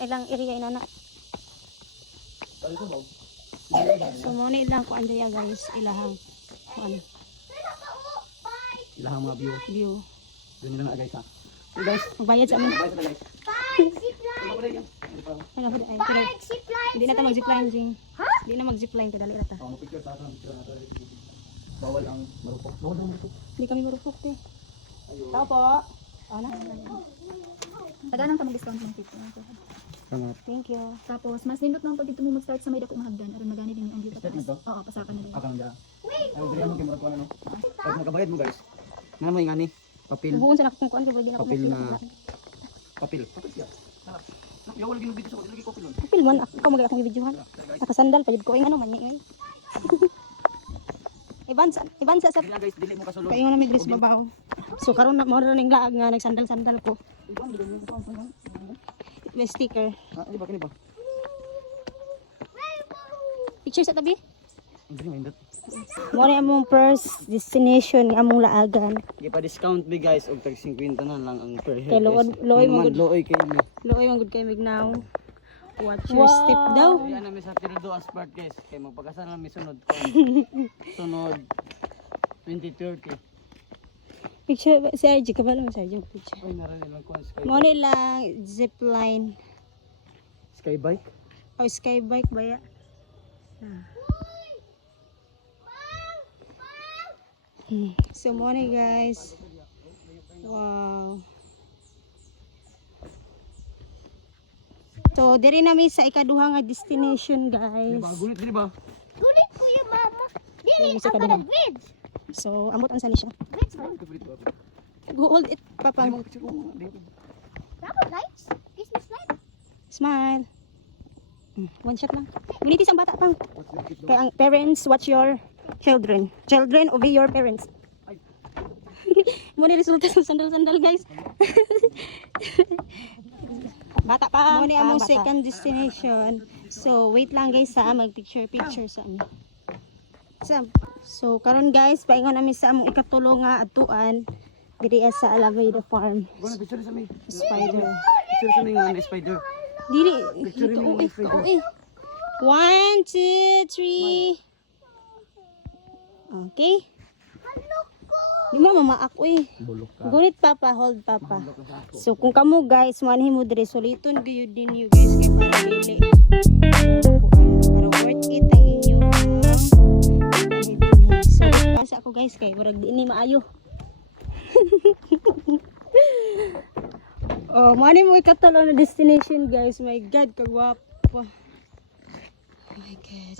ilang area inana. So mo ni ilang kuan diya guys, ilahang kuan. Ilahang mga View. Doon nila na guys ha. So guys, Magbayad sa amin. bye sa guys. Ano pa ay pero hindi na ta mag-zipline jing. Hindi na mag-zipline kadali ra ta. Oh, picture ta picture nato. Bawal ang marupok. Bawal ang marupok. Hindi kami marupok te. Tao po. Ano? Tagaan ka mag-discount ng tip. Salamat. Thank you. Tapos, mas nindot na pag dito mo mag-start sa may dako mahagdan. Aron magani din ang view Start pataas. nito? Oo, pasakan na din. Akang dyan. Ay, dili mo kamera ko ano. Pag nakabayad mo guys. Nga mo yung ani, papel. Buon sa nakong kuan sa pwede na ko Papel na makita. papel. Papel siya. Yo wala ginu video sa lagi ko pilon. Kapil man ako magay akong videohan. Nakasandal pa jud ko ano man ni. Ibansa sa Dili na guys, dili mo kasulod. paingon na may dress babaw. So karon na mo ning laag nga nagsandal-sandal ko. May sticker. Ah, di ba kini ba? Picture sa tabi. Hindi mo indot. Mo ni among first destination nga among laagan. Gipa-discount mi guys og tag 50 na lang ang per head. Kay guys. looy Ano mo man, gud. looy kay mo. Looy man gud kay mignaw. Watch your step daw. Yan na mi sa Tirdo as part guys. Kay magpagkasal na mi sunod ko. Sunod 2030. Picture si RG ka ba lang sa RG picture. Ay naran lang ko sky. Mo ni lang zipline Sky bike. o sky bike ba ya? So mo ni guys. Wow. So diri na mi sa ikaduha nga destination guys. Ba gunit dili ba? Kulit ko yung mama. Dili Dili, sa ang kaduha. kanang bridge. So amot ang sani siya. Bridge ba? Go hold it papang. Dapat lights? Christmas light? Smile. One shot lang. Munitis ang bata pang. Kaya ang parents watch your children. Children obey your parents. Mo ni resulta sa sandal-sandal guys. Bata pa. Mo ni among second destination. So wait lang guys sa mag-picture sa amin. So karon guys, paingon namin sa among ikatulo nga atuan diri sa Alameda Farm. Guna picture sa mi. Spider. Picture sa mi nga ni spider. Dili Picture dito mo uy, yung spider. uy. 1 2 3. Okay. Di mo mamaak uy. Bulok ka. Gunit papa, hold papa. So kung kamo guys, manhi mo dire soliton gyud din you guys kay para dili. Para worth it ang inyong so pasa ako guys kay murag di ni maayo. Oh, manhi mo ikatulo na destination guys. My god, kagwapo. Oh my god.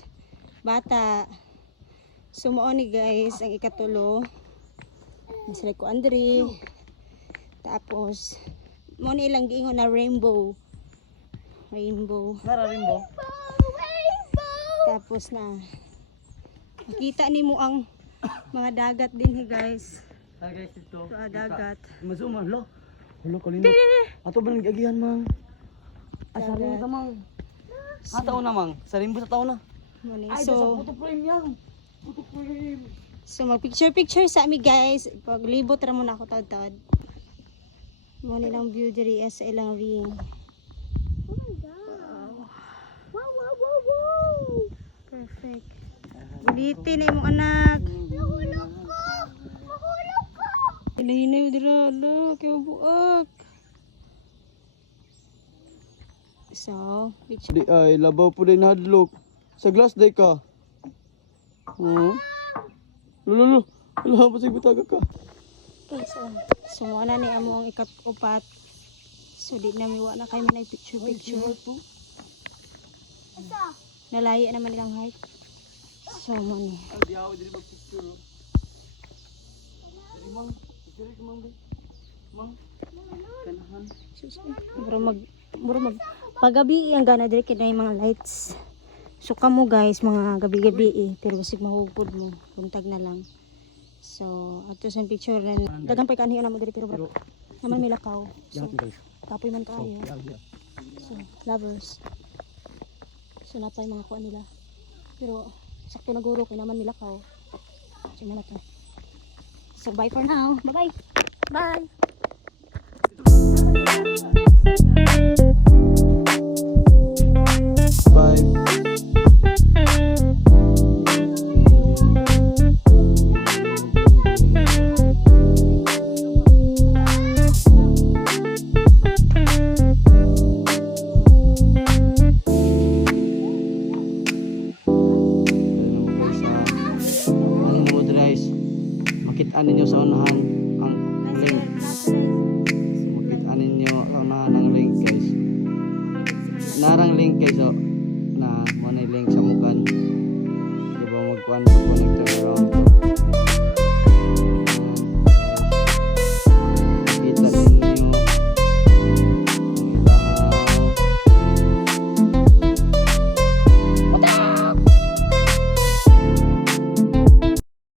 Bata. Sumuon ni guys ang ikatulo. Sila ko Andre. Tapos mo ni ilang giingon na rainbow. Rainbow. Nara rimbo. Tapos na makita nimo ang mga dagat din guys. Hi guys, ito. Ito dagat. Mazuma lo. Hello kalino. Ato ba nag-agihan mang? Asari na tamang. Taon na mang. Sa rimbo sa taon na. Mo ni. Ay, So sa photo frame yan. Photo frame. so mag picture sa ami guys. Paglibot ra mo na ako tad-tad. Mo ni lang view diri sa ilang ring. Oh my god. Wow, wow, wow, wow. Perfect. Ulitin na imong anak. Mahulog ko. Mahulog ko. Hinahinay dira la kay buak. So, picture. Di ay labaw po din hadlok. Sa glass day ka. Oo. Lolo. Wala pa sig bitaga ka. Okay, so mo na ni amo ang ikat-upat. So di na miwa na kay manay picture. Nalaya naman ilang height. So mo ni. Di ako dili mag-picture. Dili mang. Picture ka mang. Mang. Kanahan. Muro mag pagabi ang gana dire kay na yung mga lights. So kamo guys mga gabi-gabi pero basig mahugpod mo buntag na lang. So ato sa picture na daghang pa kanhiyo na mo dire pero naman may lakaw. So guys. kapoy man kaayo. So lovers. So napay mga kuan nila. Pero sakto na guro kay naman milakaw. So man to. So bye for now. Bye bye. Bye. sa unahan ang Nice link. work. Lahat sila